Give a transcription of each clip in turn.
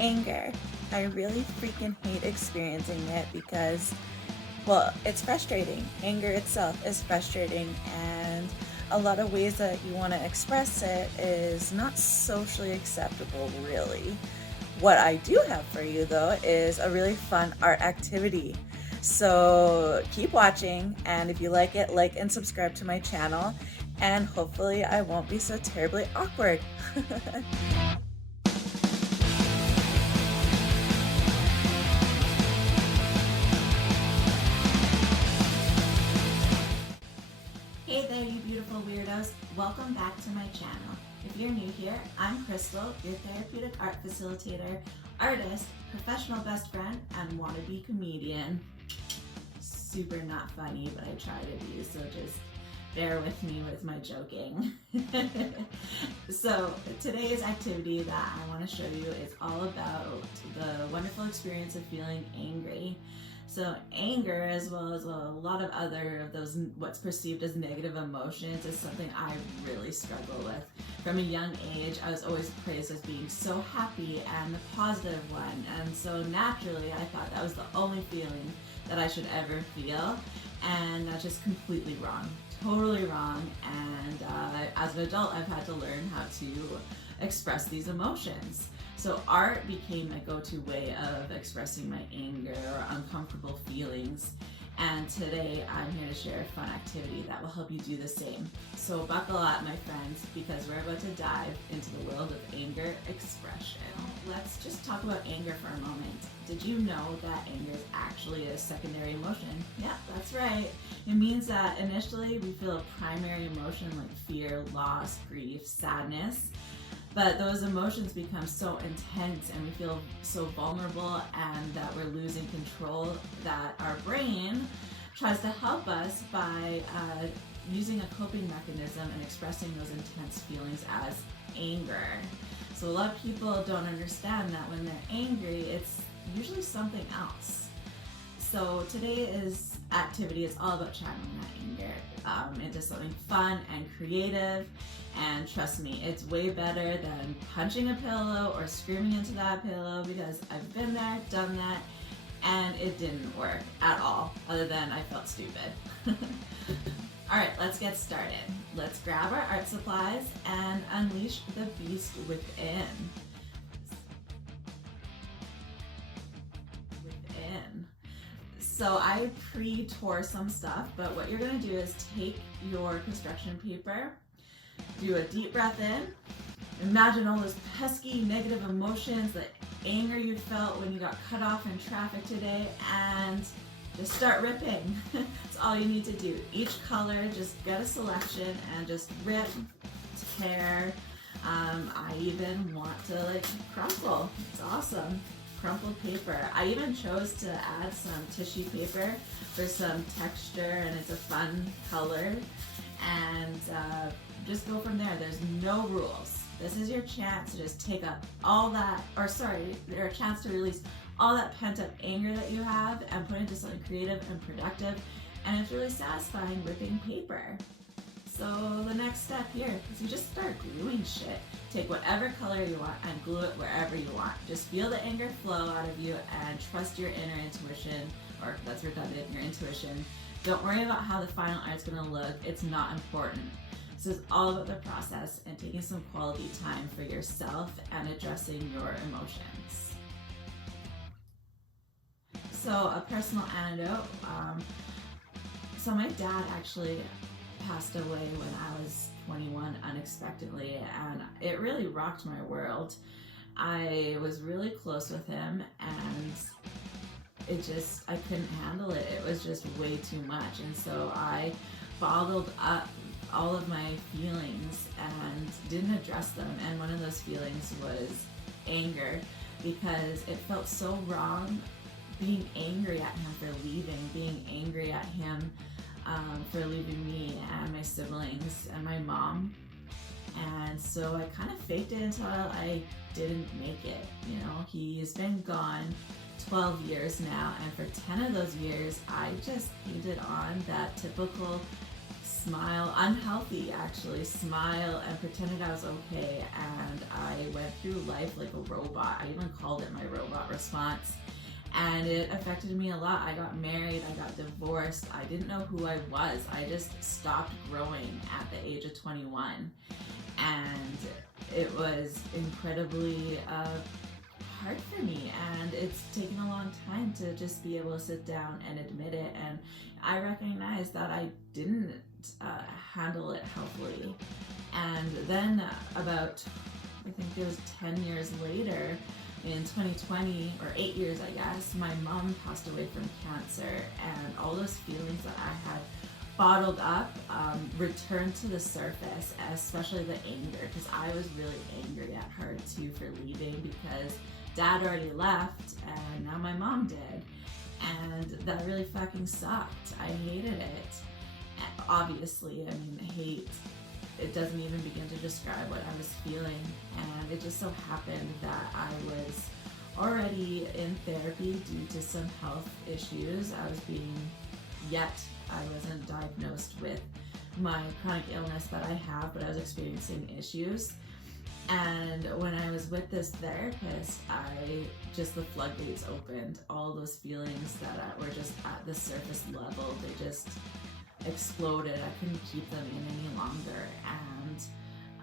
Anger. I really freaking hate experiencing it because, well, it's frustrating. Anger itself is frustrating, and a lot of ways that you want to express it is not socially acceptable, really. What I do have for you, though, is a really fun art activity. So keep watching, and if you like it, like and subscribe to my channel, and hopefully I won't be so terribly awkward. Hey there, you beautiful weirdos. Welcome back to my channel. If you're new here, I'm Crystal, your therapeutic art facilitator, artist, professional best friend, and wannabe comedian. Super not funny, but I try to be, so just bear with me with my joking. So today's activity that I want to show you is all about the wonderful experience of feeling angry. So anger, as well as a lot of other of those what's perceived as negative emotions, is something I really struggle with. From a young age, I was always praised as being so happy and the positive one, and so naturally I thought that was the only feeling that I should ever feel, and that's just completely wrong. Totally wrong. And as an adult, I've had to learn how to express these emotions. So art became my go-to way of expressing my anger or uncomfortable feelings. And today I'm here to share a fun activity that will help you do the same. So buckle up, my friends, because we're about to dive into the world of anger expression. Let's just talk about anger for a moment. Did you know that anger is actually a secondary emotion? Yeah, that's right. It means that initially we feel a primary emotion like fear, loss, grief, sadness. But those emotions become so intense and we feel so vulnerable and that we're losing control that our brain tries to help us by using a coping mechanism and expressing those intense feelings as anger. So a lot of people don't understand that when they're angry, it's usually something else. So today's activity is all about channeling that anger into something fun and creative. And trust me, it's way better than punching a pillow or screaming into that pillow, because I've been there, done that, and it didn't work at all, other than I felt stupid. All right, let's get started. Let's grab our art supplies and unleash the beast within. So I pre-tore some stuff, but what you're gonna do is take your construction paper, do a deep breath in, imagine all those pesky negative emotions, the anger you felt when you got cut off in traffic today, and just start ripping. That's all you need to do. Each color, just get a selection and just rip, tear. I even want to crumple. It's awesome. Crumpled paper. I even chose to add some tissue paper for some texture, and it's a fun color. And just go from there. There's no rules. This is your chance to just take up all that, your chance to release all that pent-up anger that you have and put it into something creative and productive. And it's really satisfying ripping paper. So the next step here is you just start gluing shit. Take whatever color you want and glue it wherever you want. Just feel the anger flow out of you and trust your inner intuition, or that's redundant, your intuition. Don't worry about how the final art's gonna look. It's not important. This is all about the process and taking some quality time for yourself and addressing your emotions. So a personal anecdote. So my dad actually passed away when I was 21 unexpectedly, and it really rocked my world. I was really close with him, and I couldn't handle it. It was just way too much, and so I bottled up all of my feelings and didn't address them. And one of those feelings was anger, because it felt so wrong being angry at him for leaving, being angry at him for leaving me and my siblings and my mom. And so I kind of faked it until I didn't make it. You know, he's been gone 12 years now, and for 10 of those years I just painted on that typical smile, unhealthy actually, smile and pretended I was okay. And I went through life like a robot. I even called it my robot response. And it affected me a lot. I got married, I got divorced, I didn't know who I was. I just stopped growing at the age of 21. And it was incredibly hard for me, and it's taken a long time to just be able to sit down and admit it. And I recognize that I didn't handle it healthily. And then about, I think it was 10 years later, in 2020, or 8 years I guess, my mom passed away from cancer, and all those feelings that I had bottled up returned to the surface, especially the anger, because I was really angry at her too for leaving, because Dad already left and now my mom did, and that really fucking sucked. I hated it. Obviously, I mean, hate, it doesn't even begin to describe what I was feeling. And it just so happened that I was already in therapy due to some health issues. I wasn't diagnosed with my chronic illness that I have, but I was experiencing issues. And when I was with this therapist, the floodgates opened. All those feelings that were just at the surface level, they just exploded. I couldn't keep them in any longer. And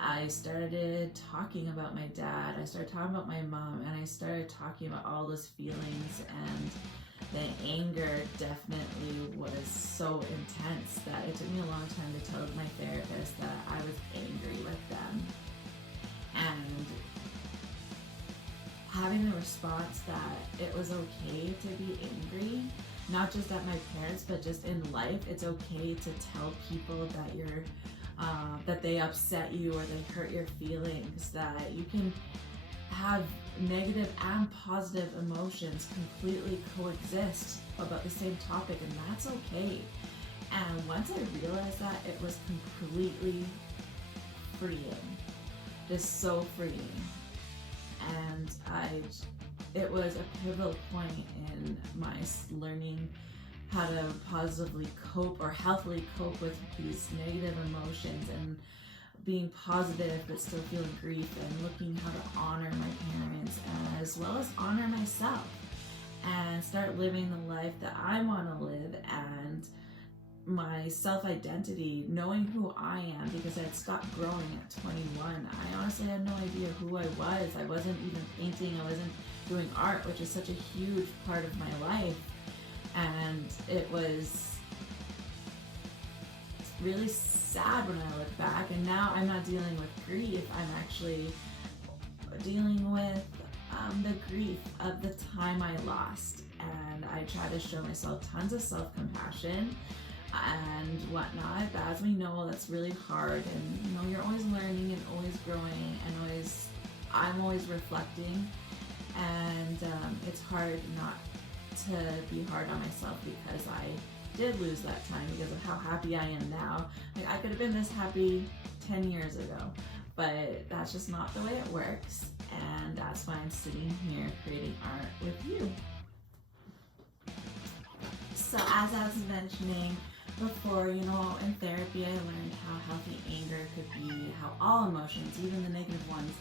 I started talking about my dad, I started talking about my mom, and I started talking about all those feelings. And the anger definitely was so intense that it took me a long time to tell my therapist that I was angry with them. And having the response that it was okay to be angry, not just at my parents, but just in life. It's okay to tell people that you're that they upset you or they hurt your feelings, that you can have negative and positive emotions completely coexist about the same topic, and that's okay. And once I realized that, it was completely freeing, just so freeing. And it was a pivotal point in my learning how to positively cope or healthily cope with these negative emotions, and being positive but still feeling grief, and looking how to honor my parents as well as honor myself and start living the life that I want to live. And my self-identity, knowing who I am, because I had stopped growing at 21. I honestly had no idea who I was. I wasn't even painting, I wasn't doing art, which is such a huge part of my life. And it was really sad when I look back. And now I'm not dealing with grief, I'm actually dealing with the grief of the time I lost. And I try to show myself tons of self-compassion and whatnot, but as we know, that's really hard. And you're always learning and always growing, and I'm always reflecting. And it's hard not to be hard on myself, because I did lose that time because of how happy I am now. Like, I could have been this happy 10 years ago, but that's just not the way it works. And that's why I'm sitting here creating art with you. So as I was mentioning before, in therapy I learned how healthy anger could be, how all emotions, even the negative ones,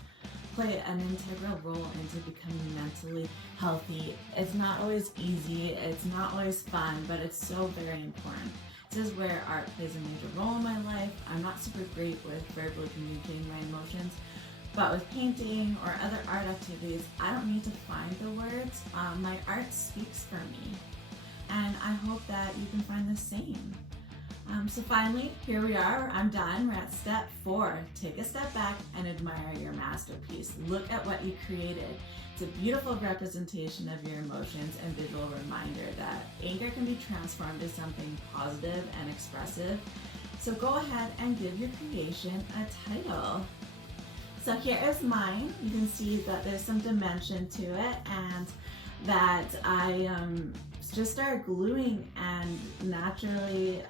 play an integral role into becoming mentally healthy. It's not always easy, it's not always fun, but it's so very important. This is where art plays a major role in my life. I'm not super great with verbally communicating my emotions, but with painting or other art activities, I don't need to find the words. My art speaks for me. And I hope that you can find the same. So finally, here we are, I'm done. We're at step 4. Take a step back and admire your masterpiece. Look at what you created. It's a beautiful representation of your emotions and visual reminder that anger can be transformed to something positive and expressive. So go ahead and give your creation a title. So here is mine. You can see that there's some dimension to it, and that I just started gluing, and naturally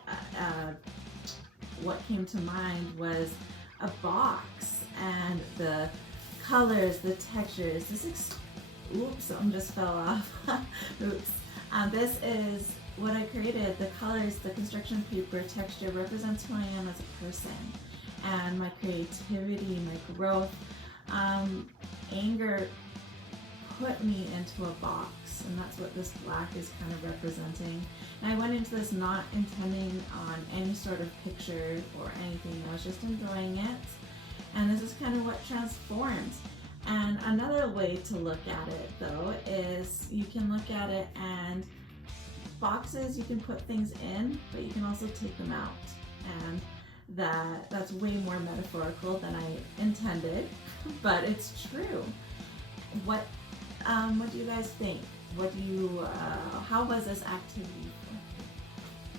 what came to mind was a box, and the colors, the textures. Oops, something just fell off. Oops. This is what I created, the colors, the construction paper texture represents who I am as a person, and my creativity, my growth. Anger put me into a box, and that's what this black is kind of representing. And I went into this not intending on any sort of picture or anything. I was just enjoying it, and this is kind of what transforms. And another way to look at it though is you can look at it, and boxes, you can put things in, but you can also take them out, and that's way more metaphorical than I intended, but it's true. What do you guys think? How was this activity for you?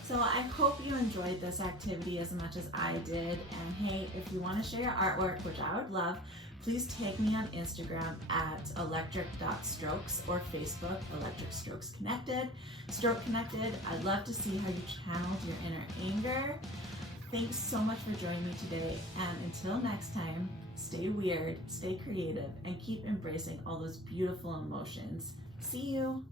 So I hope you enjoyed this activity as much as I did, and hey, if you want to share your artwork, which I would love, please tag me on Instagram at electric.strokes or Facebook, Electric Strokes Connected. Stroke Connected. I'd love to see how you channeled your inner anger. Thanks so much for joining me today, and until next time, stay weird, stay creative, and keep embracing all those beautiful emotions. See you!